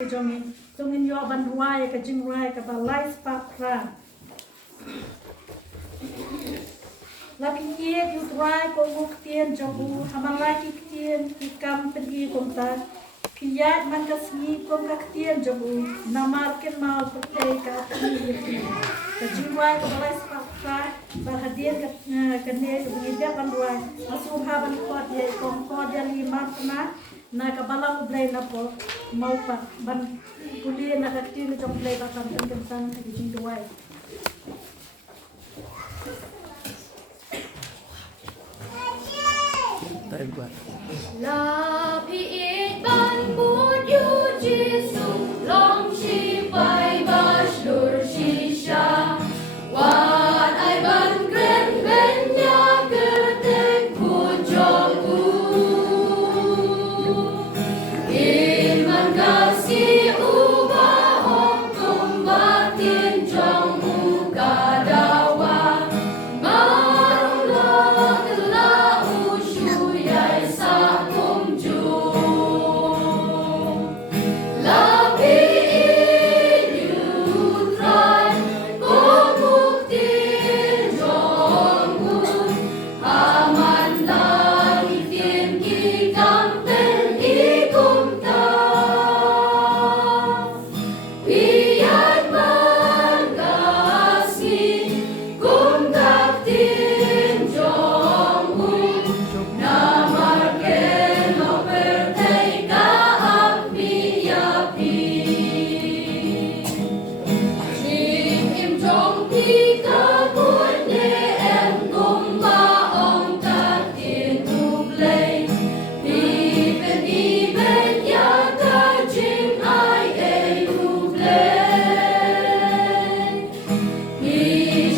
Jongin yo ban ruai ka jing ruai ka balai spa pra la pinye yu ruai ko muk tien jobu hamalai ki tien ki kam pergi konta piyat man ka sni ko ka tien jobu namar ken mal putei ka ni ka jing ruai ka balai spa pra ba hadir ka ne dia ban ruai asu ha ban ko dia ko dia lima na na kabala blay na po mau pa ban kuliah na katil jong blay pa kan kan sa gijing duway tayo buat La piit ban bun yu jisu long shi bai ba shlur shi sha wan ai ban gren ben ya gerten ku jong u ilman kasih uba hong kum batin jong u kadawa marong lo gela u shu yai sa kum ju la pi yu trai ko muk tin jong u aman lang tien ki kam pen i kum ta Piyat mangkasi kum taktin jong u namar ken lo pertei ka api api Jing im jong ti ka kun ne em kum ba ong taktin tu play Pi pen i ben ya ka jing ai e u play Pi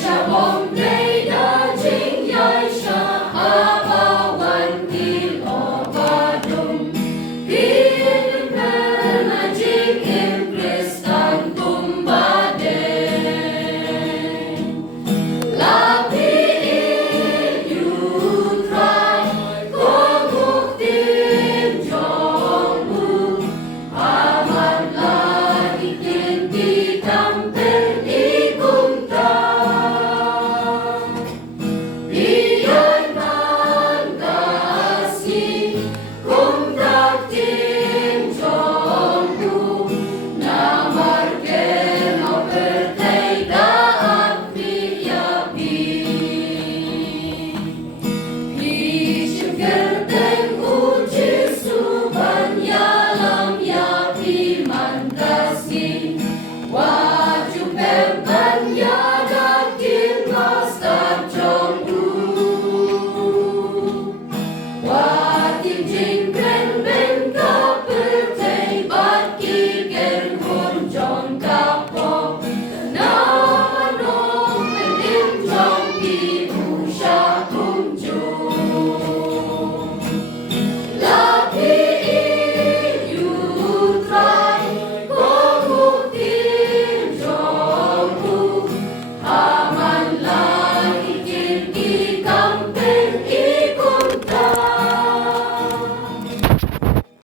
sha bom play da jing yai sha aba wan ti lo ba dum Pi pen ma jing